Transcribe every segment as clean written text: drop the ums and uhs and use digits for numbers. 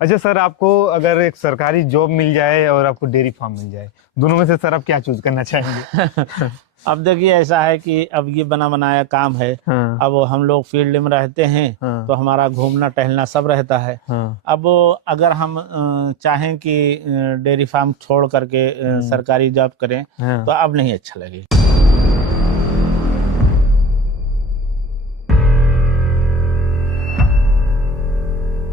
अच्छा सर, आपको अगर एक सरकारी जॉब मिल जाए और आपको डेयरी फार्म मिल जाए, दोनों में से सर आप क्या चूज करना चाहेंगे? अब देखिए ऐसा है कि अब ये बना बनाया काम है। हाँ। अब हम लोग फील्ड में रहते हैं हाँ। तो हमारा घूमना टहलना सब रहता है। हाँ। अब अगर हम चाहें कि डेयरी फार्म छोड़ करके सरकारी जॉब करें हाँ। तो अब नहीं अच्छा लगेगा।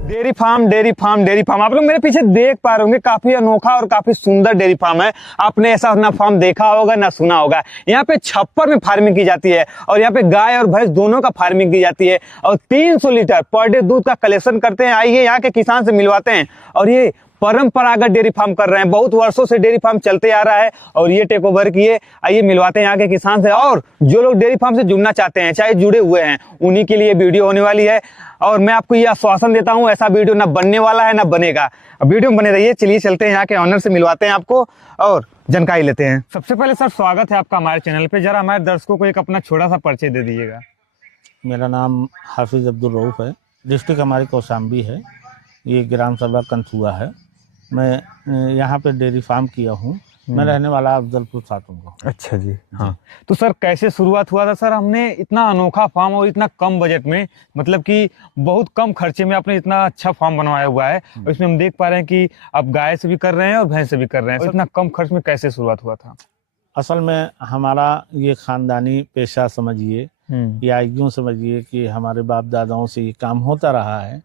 Dairy farm, dairy farm, dairy farm, आप लोग मेरे पीछे देख पा रहे होंगे, काफी अनोखा और काफी सुंदर डेयरी फार्म है। आपने ऐसा ना फार्म देखा होगा ना सुना होगा। यहाँ पे छप्पर में फार्मिंग की जाती है और यहाँ पे गाय और भैंस दोनों का फार्मिंग की जाती है और 300 लीटर पर डे दूध का कलेक्शन करते हैं। आइए यहाँ के किसान से मिलवाते हैं। और ये परंपरागत डेयरी फार्म कर रहे हैं, बहुत वर्षों से डेयरी फार्म चलते आ रहा है और ये टेक ओवर किए। आइए मिलवाते हैं यहाँ के किसान से। और जो लोग डेयरी फार्म से जुड़ना चाहते हैं, चाहे जुड़े हुए हैं, उन्हीं के लिए वीडियो होने वाली है। और मैं आपको ये आश्वासन देता हूँ, ऐसा वीडियो ना बनने वाला है ना बनेगा। अब वीडियो में बने रहिए। चलिए चलते हैं, यहाँ के ऑनर से मिलवाते हैं आपको और जानकारी लेते हैं। सबसे पहले सर स्वागत है आपका हमारे चैनल पे। जरा हमारे दर्शकों को एक अपना छोटा सा परिचय दे दीजिएगा। मेरा नाम हाफिज अब्दुल रऊफ है। डिस्ट्रिक्ट हमारी कौशाम्बी है। ये ग्राम सभा कंथुआ है। मैं यहाँ पे डेयरी फार्म किया हूँ। मैं रहने वाला अफजलपुर सातुंगा। अच्छा जी, हाँ। तो सर कैसे शुरुआत हुआ था सर? हमने इतना अनोखा फार्म और इतना कम बजट में, मतलब कि बहुत कम खर्चे में आपने इतना अच्छा फार्म बनवाया हुआ है। और इसमें हम देख पा रहे हैं कि आप गाय से भी कर रहे हैं और भैंस से भी कर रहे हैं। सर इतना कम खर्च में कैसे शुरुआत हुआ था? असल में हमारा ये खानदानी पेशा समझिए या यूँ समझिए कि हमारे बाप दादाओं से ये काम होता रहा है।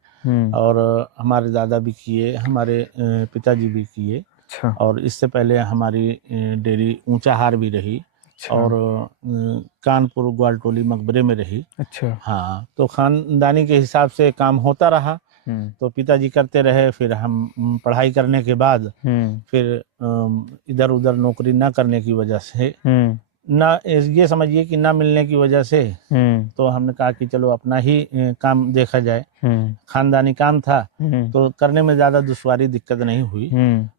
और हमारे दादा भी किए, हमारे पिताजी भी किए। अच्छा। और इससे पहले हमारी डेयरी ऊंचाहार भी रही। अच्छा। और कानपुर ग्वालटोली मकबरे में रही। अच्छा। हाँ, तो खानदानी के हिसाब से काम होता रहा। तो पिताजी करते रहे, फिर हम पढ़ाई करने के बाद फिर इधर उधर नौकरी ना करने की वजह से, ना ये समझिए कि ना मिलने की वजह से, तो हमने कहा कि चलो अपना ही काम देखा जाए। खानदानी काम था तो करने में ज्यादा दुश्वारी दिक्कत नहीं हुई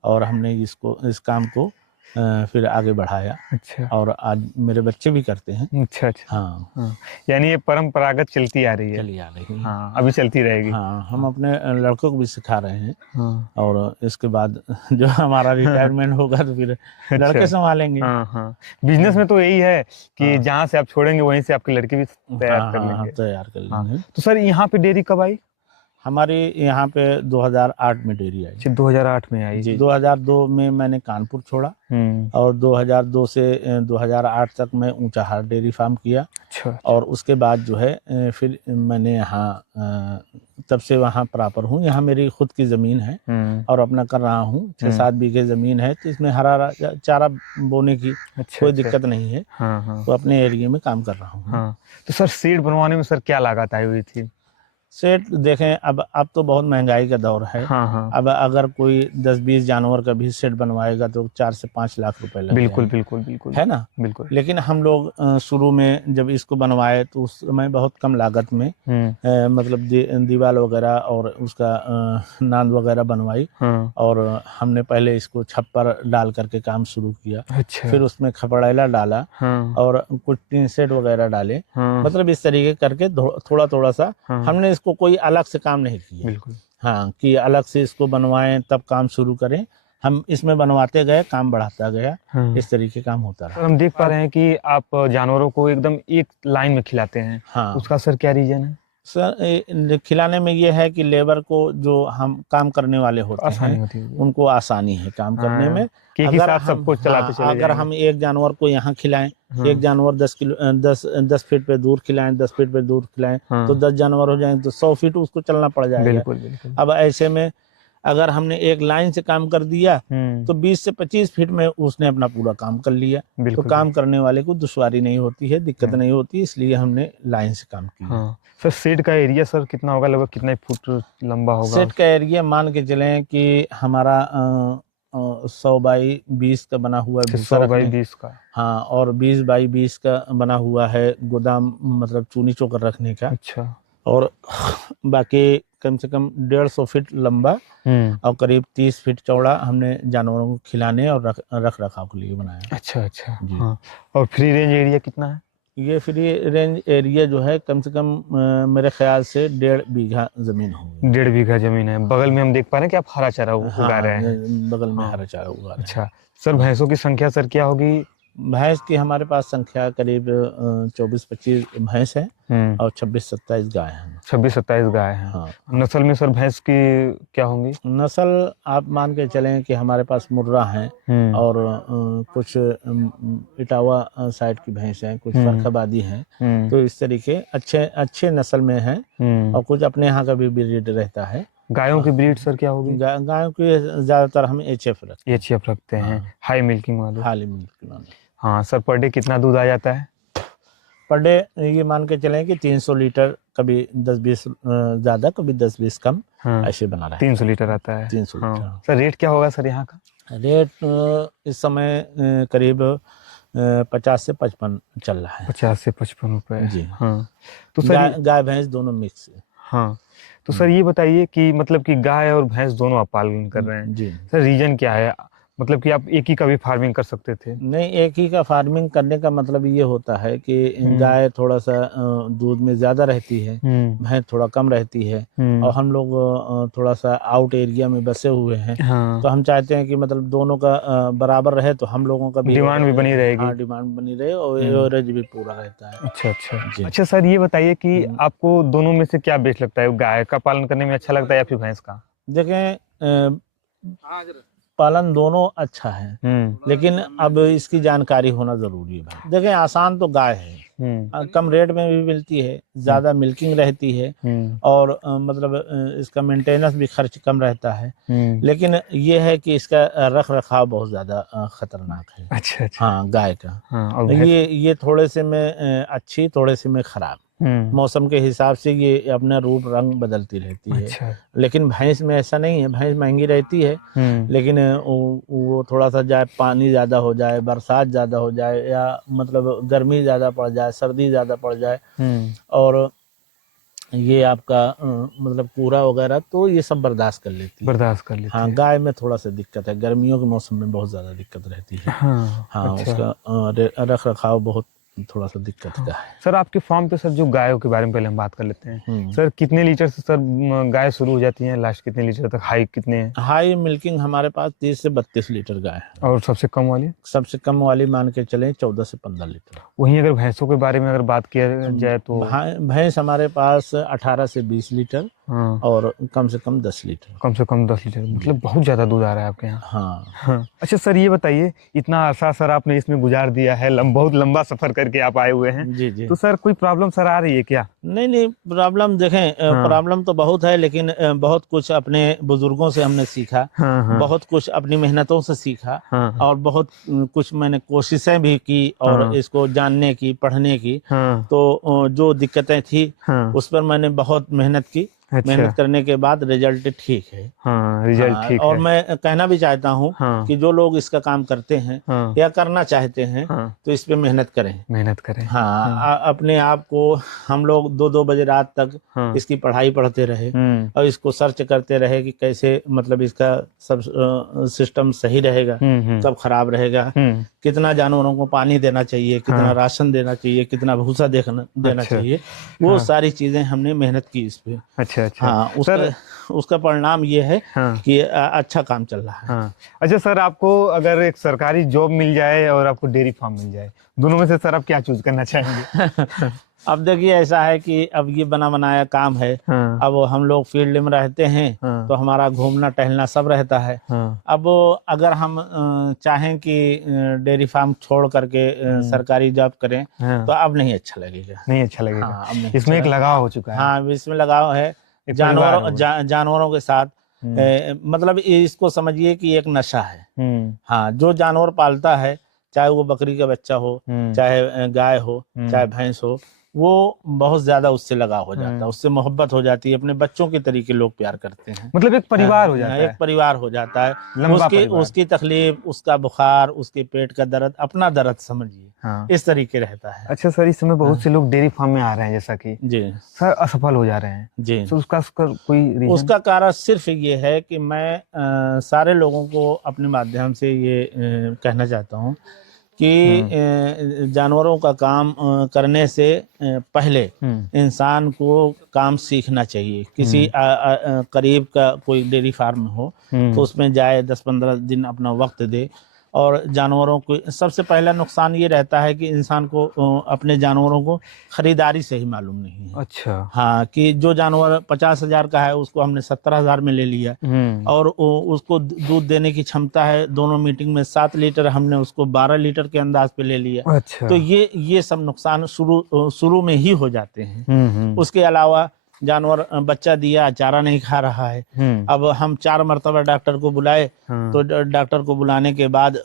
और हमने इस काम को फिर आगे बढ़ाया। अच्छा। और आज मेरे बच्चे भी करते हैं। अच्छा अच्छा। हाँ, हाँ। यानी ये परंपरागत चलती आ रही है। चली आ रही है। हाँ, अभी चलती रहेगी। हाँ, हम अपने लड़कों को भी सिखा रहे हैं। हाँ। और इसके बाद जो हमारा रिटायरमेंट होगा तो फिर लड़के संभालेंगे। हाँ हाँ। बिजनेस में तो यही है कि जहाँ से आप छोड़ेंगे वहीं से आपके लड़के भी तैयार कर लेंगे। तैयार कर लेंगे। तो सर यहाँ पे डेयरी कब आई? हमारे यहाँ पे 2008 में डेयरी आई। 2008 में आई जी। 2002 में मैंने कानपुर छोड़ा और 2002 से 2008 तक मैं ऊंचाहार डेयरी फार्म किया। अच्छा। और उसके बाद जो है फिर मैंने यहाँ तब से वहाँ प्रॉपर हूँ। यहाँ मेरी खुद की ज़मीन है और अपना कर रहा हूँ। 6-7 बीघे ज़मीन है, तो इसमें हरा चारा बोने की कोई दिक्कत नहीं है। तो अपने एरिया में काम कर रहा हूँ। तो सर सीड बनवाने में सर क्या लागत आई हुई थी? सेट देखें, अब तो बहुत महंगाई का दौर है। अब अगर कोई 10-20 जानवर का भी सेट बनवाएगा तो 4 से 5 लाख रुपए लगेगा। बिल्कुल बिल्कुल बिल्कुल, है ना? बिल्कुल। लेकिन हम लोग शुरू में जब इसको बनवाए तो उस समय बहुत कम लागत में मतलब दीवार वगैरह और उसका नांद वगैरह बनवाई। और हमने पहले इसको छप्पर डाल करके काम शुरू किया। अच्छा। फिर उसमें खपड़ैला डाला और कुछ टीन सेट वगैरह डाले। मतलब इस तरीके करके थोड़ा थोड़ा सा हमने इसको कोई अलग से काम नहीं किया। बिल्कुल। हाँ, कि अलग से इसको बनवाएं तब काम शुरू करें। हम इसमें बनवाते गए, काम बढ़ाता गया। इस तरीके काम होता रहा। हम देख पा रहे हैं कि आप जानवरों को एकदम एक लाइन में खिलाते हैं। हाँ। उसका सर क्या रीजन है? सर खिलाने में ये है कि लेबर को जो हम काम करने वाले होते हैं उनको आसानी है काम करने में। अगर सबको चलाते चले अगर हम एक जानवर को यहाँ खिलाएं, एक जानवर 10 फीट पे दूर खिलाएं, 10 फीट पे दूर खिलाएं, तो 10 जानवर हो जाएंगे तो 100 फीट उसको चलना पड़ जाएगा। बिल्कुल बिल्कुल। अब ऐसे में अगर हमने एक लाइन से काम कर दिया तो 20 से 25 फीट में उसने अपना पूरा काम कर लिया। तो काम करने वाले को दुश्वारी नहीं होती है, दिक्कत नहीं होती, इसलिए हमने लाइन से काम किया। सर सेट का एरिया सर कितना होगा, लगभग कितना फुट लंबा होगा? सेट का एरिया मान के चलें कि हमारा 100 बाई 20 का बना हुआ है। 100 बाई 20 का। हाँ, और 20 बाई 20 का बना हुआ है गोदाम, मतलब चूनी चोकर रखने का। अच्छा। और बाकी कम से कम 150 फीट लंबा और करीब 30 फीट चौड़ा हमने जानवरों को खिलाने और रख रखाव के लिए बनाया। अच्छा अच्छा। हाँ। और फ्री रेंज एरिया कितना है? ये फ्री रेंज एरिया जो है कम से कम मेरे ख्याल से 1.5 बीघा जमीन होगी। 1.5 बीघा जमीन है। बगल में हम देख पा रहे हैं कि आप हरा चारा उगा रहे हैं। बगल में हाँ। हरा चारा उगा रहे हैं। अच्छा सर, भैंसों की संख्या सर क्या होगी? भैंस की हमारे पास संख्या करीब 24-25 भैंस है और 26-27 गाय हैं। 26-27 गाय हैं। हाँ। नस्ल में सर भैंस की क्या होंगी? नस्ल आप मान के चलें कि हमारे पास मुर्रा हैं और कुछ इटावा साइड की भैंस हैं, कुछ फरखाबादी हैं। तो इस तरीके अच्छे नस्ल में हैं और कुछ अपने यहाँ का भी ब्रीड रहता है। गायों की ब्रीड सर क्या होगी? गायों की ज्यादातर हम HF रखते हैं। HF रखते हैं, हाई मिल्किंग वाले। हाई मिल्किंग वाले। हाँ सर, पर डे कितना दूध आ जाता है? पर डे ये मान के चलें कि 300 लीटर, कभी 10-20 ज्यादा, कभी 10-20 कम, ऐसे बना रहा है। 300 लीटर आता है। 300 लीटर। हाँ। सर रेट क्या होगा सर यहाँ का? रेट इस समय करीब 50 से 55 चल रहा है। 50 से 55 रुपए जी। हाँ। तो सर गाय भैंस दोनों मिक्स है। हाँ, तो सर ये बताइए कि मतलब कि गाय और भैंस दोनों आप पालन कर रहे हैं जी। सर, रीजन क्या है? मतलब कि आप एक ही का भी फार्मिंग कर सकते थे? नहीं, एक ही का फार्मिंग करने का मतलब ये होता है कि गाय थोड़ा सा दूध में ज्यादा रहती है, भैंस थोड़ा कम रहती है और हम लोग थोड़ा सा आउट एरिया में बसे हुए हैं। तो हम चाहते हैं कि मतलब दोनों का बराबर रहे, तो हम लोगों का भी डिमांड भी बनी रहेगी। हाँ, डिमांड बनी रहे और एवरेज भी पूरा रहता है। अच्छा। अच्छा सर, ये बताइए कि आपको दोनों में से क्या बेस्ट लगता है? गाय का पालन करने में अच्छा लगता है या फिर भैंस का? देखें, पालन दोनों अच्छा है, लेकिन अब इसकी जानकारी होना जरूरी है भाई। देखें, आसान तो गाय है, कम रेट में भी मिलती है, ज्यादा मिल्किंग रहती है और मतलब इसका मेंटेनेंस भी खर्च कम रहता है। लेकिन ये है कि इसका रख रखाव बहुत ज्यादा खतरनाक है। अच्छा। हाँ, गाय का। और ये थोड़े से में अच्छी, थोड़े से में खराब। मौसम के हिसाब से ये अपना रूप रंग बदलती रहती है। अच्छा। लेकिन भैंस में ऐसा नहीं है, भैंस महंगी रहती है, लेकिन वो थोड़ा सा जाए पानी ज्यादा हो जाए, बरसात ज्यादा हो जाए या मतलब गर्मी ज्यादा पड़ जाए, सर्दी ज्यादा पड़ जाए और ये आपका मतलब कूड़ा वगैरह, तो ये सब बर्दाश्त कर लेती है। हाँ, गाय में थोड़ा सा दिक्कत है, गर्मियों के मौसम में बहुत ज्यादा दिक्कत रहती है। हाँ, उसका रख रखाव बहुत थोड़ा सा दिक्कत का है। सर आपके फार्म पे सर जो गायों के बारे में पहले हम बात कर लेते हैं। सर कितने लीटर से सर गाय शुरू हो जाती है, लास्ट कितने लीटर तक? हाई कितने हैं? हाई मिल्किंग हमारे पास 30 से 32 लीटर गाय है। और सबसे कम वाली? सबसे कम वाली मान के चलें 14 से 15 लीटर। वहीं अगर भैंसों के बारे में अगर बात किया जाए तो? भैंस हमारे पास 18 से 20 लीटर और कम से कम 10 लीटर। कम से कम 10 लीटर, मतलब बहुत ज्यादा दूध आ रहा है आपके यहाँ। हाँ। अच्छा सर, ये बताइए, इतना अरसा सर आपने इसमें गुजार दिया है, बहुत लंबा सफर करके आप आए हुए हैं। जी। तो सर कोई प्रॉब्लम सर आ रही है क्या? नहीं, प्रॉब्लम देखें, प्रॉब्लम तो बहुत है, लेकिन बहुत कुछ अपने बुजुर्गों से हमने सीखा। बहुत कुछ अपनी मेहनतों से सीखा और बहुत कुछ मैंने कोशिशें भी की और इसको जानने की, पढ़ने की। तो जो दिक्कतें थी उस पर मैंने बहुत मेहनत की। मेहनत करने के बाद रिजल्ट ठीक है। रिजल्ट ठीक और है। मैं कहना भी चाहता हूँ कि जो लोग इसका काम करते हैं या करना चाहते हैं तो इस पे मेहनत करें। अपने आप को, हम लोग 2-2 बजे रात तक इसकी पढ़ाई पढ़ते रहे और इसको सर्च करते रहे कि कैसे मतलब इसका सब सिस्टम सही रहेगा, कब खराब रहेगा, कितना जानवरों को पानी देना चाहिए, कितना राशन देना चाहिए, कितना भूसा देना चाहिए, वो सारी चीजें हमने मेहनत की इस पे। अच्छा। हाँ, उसका परिणाम ये है कि अच्छा काम चल रहा है। अच्छा सर, आपको अगर एक सरकारी जॉब मिल जाए और आपको डेयरी फार्म मिल जाए, दोनों में से सर आप क्या चूज करना चाहेंगे? अब देखिए, ऐसा है कि अब ये बना बनाया काम है। अब हम लोग फील्ड में रहते हैं तो हमारा घूमना टहलना सब रहता है। अब अगर हम चाहें कि डेयरी फार्म छोड़ करके सरकारी जॉब करें तो अब नहीं अच्छा लगेगा। नहीं अच्छा लगेगा। अब नहीं इसमें एक लगाव हो चुका है। हाँ, इसमें लगाव है जानवरों के साथ। मतलब इसको समझिए कि एक नशा है। हाँ, जो जानवर पालता है, चाहे वो बकरी का बच्चा हो, चाहे गाय हो, चाहे भैंस हो, वो बहुत ज्यादा उससे लगाव हो जाता है, उससे मोहब्बत हो जाती है। अपने बच्चों के तरीके लोग प्यार करते हैं। मतलब एक परिवार हो जाता है। एक परिवार हो जाता है। उसकी तकलीफ, उसका बुखार, उसके पेट का दर्द, अपना दर्द समझिए, इस तरीके रहता है। अच्छा सर, इस समय बहुत से लोग डेयरी फार्म में आ रहे हैं, जैसा कि जी सर असफल हो जा रहे हैं जी। तो उसका कोई रीजन? उसका कारण सिर्फ ये है कि मैं सारे लोगों को अपने माध्यम से ये कहना चाहता हूँ कि जानवरों का काम करने से पहले इंसान को काम सीखना चाहिए। किसी करीब का कोई डेयरी फार्म हो तो उसमें जाए, 10-15 दिन अपना वक्त दे। और जानवरों को सबसे पहला नुकसान ये रहता है कि इंसान को अपने जानवरों को खरीदारी से ही मालूम नहीं है। अच्छा। हाँ, कि जो जानवर 50,000 का है उसको हमने 70,000 में ले लिया, और उसको दूध देने की क्षमता है दोनों मीटिंग में 7 लीटर, हमने उसको 12 लीटर के अंदाज पे ले लिया। अच्छा। तो ये सब नुकसान शुरू में ही हो जाते हैं। उसके अलावा जानवर बच्चा दिया, चारा नहीं खा रहा है। अब हम 4 मरतबा डॉक्टर को बुलाए, तो डॉक्टर को बुलाने के बाद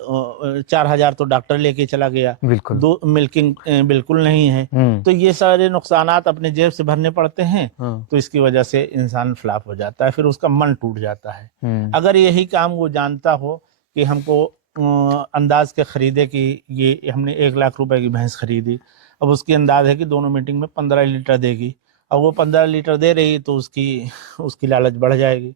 4,000 तो डॉक्टर लेके चला गया, मिल्किंग बिल्कुल नहीं है। तो ये सारे नुकसानात अपने जेब से भरने पड़ते हैं। तो इसकी वजह से इंसान फ्लॉप हो जाता है, फिर उसका मन टूट जाता है। अगर यही काम वो जानता हो कि हमको अंदाज के खरीदे कि ये हमने 1 लाख रुपए की भैंस खरीदी, अब उसकी अंदाज है कि दोनों मीटिंग में 15 लीटर देगी, अब वो 15 लीटर दे रही है तो उसकी लालच बढ़ जाएगी।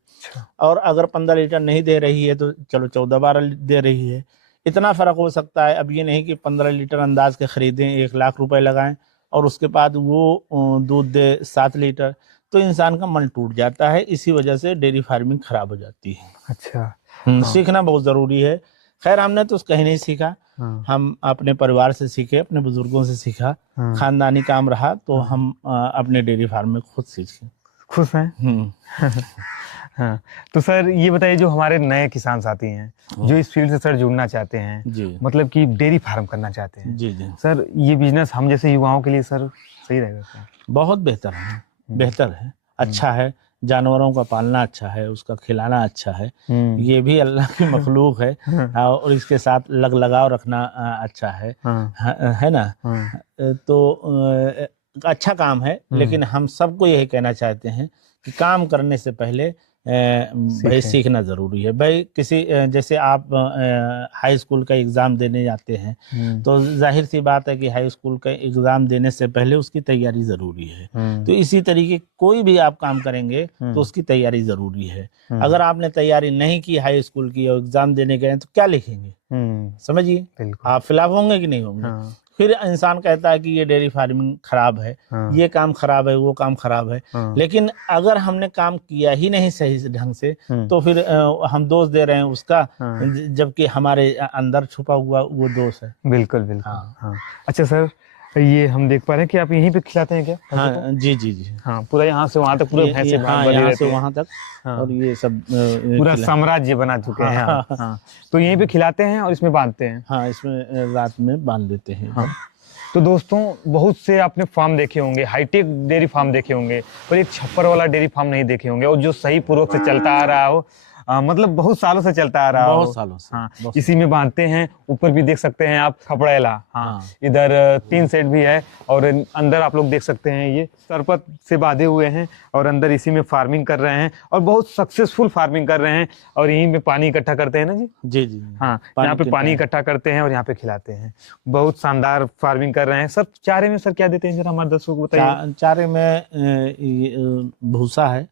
और अगर 15 लीटर नहीं दे रही है तो चलो 14-12 दे रही है, इतना फर्क हो सकता है। अब ये नहीं कि 15 लीटर अंदाज के खरीदें, 1 लाख रुपए लगाएं और उसके बाद वो दूध दे 7 लीटर, तो इंसान का मन टूट जाता है। इसी वजह से डेयरी फार्मिंग खराब हो जाती है। अच्छा। सीखना बहुत जरूरी है। खैर, हमने तो कहीं नहीं सीखा, हम अपने परिवार से सीखे, अपने बुजुर्गों से सीखा, खानदानी काम रहा, तो हम अपने डेयरी फार्म में खुद सीखे। खुश हैं? हाँ। तो सर ये बताइए, जो हमारे नए किसान साथी हैं जो इस फील्ड से सर जुड़ना चाहते हैं, जी, मतलब कि डेयरी फार्म करना चाहते हैं, जी जी सर, ये बिजनेस हम जैसे युवाओं के लिए सर सही रहेगा सर? बहुत बेहतर है, बेहतर है, अच्छा है। जानवरों का पालना अच्छा है, उसका खिलाना अच्छा है, ये भी अल्लाह की मखलूक है। और इसके साथ लगाव रखना अच्छा है ना। तो अच्छा काम है, लेकिन हम सबको यही कहना चाहते हैं कि काम करने से पहले भाई सीखना जरूरी है। भाई किसी जैसे आप हाई स्कूल का एग्जाम देने जाते हैं, तो जाहिर सी बात है कि हाई स्कूल का एग्जाम देने से पहले उसकी तैयारी जरूरी है। तो इसी तरीके कोई भी आप काम करेंगे तो उसकी तैयारी जरूरी है। अगर आपने तैयारी नहीं की हाई स्कूल की और एग्जाम देने गए तो क्या लिखेंगे? समझिए, आप फिलहाल होंगे कि नहीं होंगे। फिर इंसान कहता है कि ये डेयरी फार्मिंग खराब है, ये काम खराब है, वो काम खराब है। लेकिन अगर हमने काम किया ही नहीं सही ढंग से, तो फिर हम दोष दे रहे हैं उसका, जबकि हमारे अंदर छुपा हुआ वो दोष है। बिल्कुल बिल्कुल। हाँ। अच्छा सर, ये हम देख पा रहे हैं कि आप यहीं पे खिलाते हैं क्या? हाँ जी जी जी। हाँ, पूरा यहाँ से वहाँ तक पूरा भैंसे यहाँ से वहाँ तक। हाँ। और ये सब पूरा साम्राज्य बना चुके हैं। हाँ। तो यहीं पे खिलाते हैं और इसमें बांधते हैं। हाँ, इसमें रात में बांध देते हैं। हाँ। तो दोस्तों, बहुत से आपने फार्म देखे होंगे, हाईटेक डेयरी फार्म देखे होंगे, पर एक छप्पर वाला डेयरी फार्म नहीं देखे होंगे, और जो सही पूर्वक से चलता आ रहा हो, मतलब बहुत सालों से चलता आ रहा हो। बहुत सालों से। हाँ, इसी में बांधते हैं। ऊपर भी देख सकते हैं आप खपड़ेला। हाँ। इधर 3 सेट भी है, और अंदर आप लोग देख सकते हैं ये सरपत से बांधे हुए हैं, और अंदर इसी में फार्मिंग कर रहे हैं, और बहुत सक्सेसफुल फार्मिंग कर रहे हैं। और यहीं पे पानी इकट्ठा करते हैं ना जी? जी जी। हाँ, यहाँ पे पानी इकट्ठा करते हैं और यहाँ पे खिलाते हैं। बहुत शानदार फार्मिंग कर रहे हैं। सर, चारे में सर क्या देते हैं, जरा हमारे दर्शकों को बताइए। चारे में भूसा है,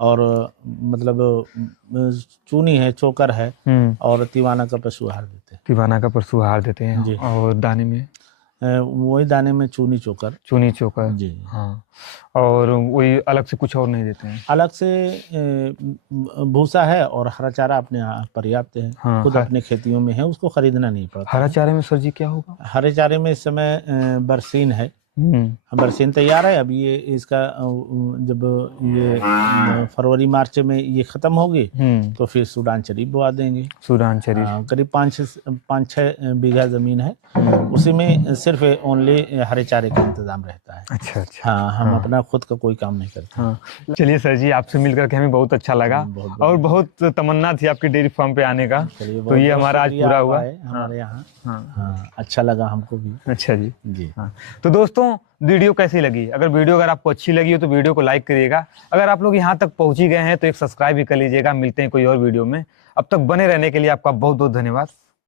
और मतलब चूनी है, चोकर है, और तिवाना का पशु आहार देते हैं। तिवाना का पशु आहार देते हैं जी। और दाने में वही दाने में चूनी चोकर जी। हाँ। और वही अलग से कुछ और नहीं देते हैं? अलग से भूसा है और हरा चारा अपने यहाँ पर्याप्त है। हाँ, खुद अपने खेतियों में है, उसको खरीदना नहीं पड़ता। हरा चारे में सर जी क्या होगा? हरे चारे में इस समय बरसीन है, बरसीन तैयार है। अब ये इसका जब ये फरवरी मार्च में ये खत्म होगी तो फिर सूडान चरी बोआ देंगे। सूडान चरी करीब 5-6 बीघा जमीन है, उसी में सिर्फ ओनली हरे चारे का इंतजाम रहता है। अच्छा अच्छा। हाँ, हम अपना खुद का कोई काम नहीं करते। हाँ। चलिए सर जी, आपसे मिलकर के हमें बहुत अच्छा लगा, और बहुत तमन्ना थी आपकी डेयरी फार्म पे आने का, तो ये हमारा आज पूरा हुआ हमारे यहाँ। हाँ, अच्छा लगा हमको भी। अच्छा जी जी। हाँ, तो दोस्तों, वीडियो कैसी लगी? अगर आपको अच्छी लगी हो तो वीडियो को लाइक करिएगा। अगर आप लोग यहाँ तक पहुंच ही गए हैं तो एक सब्सक्राइब भी कर लीजिएगा। मिलते हैं कोई और वीडियो में। अब तक बने रहने के लिए आपका बहुत बहुत धन्यवाद।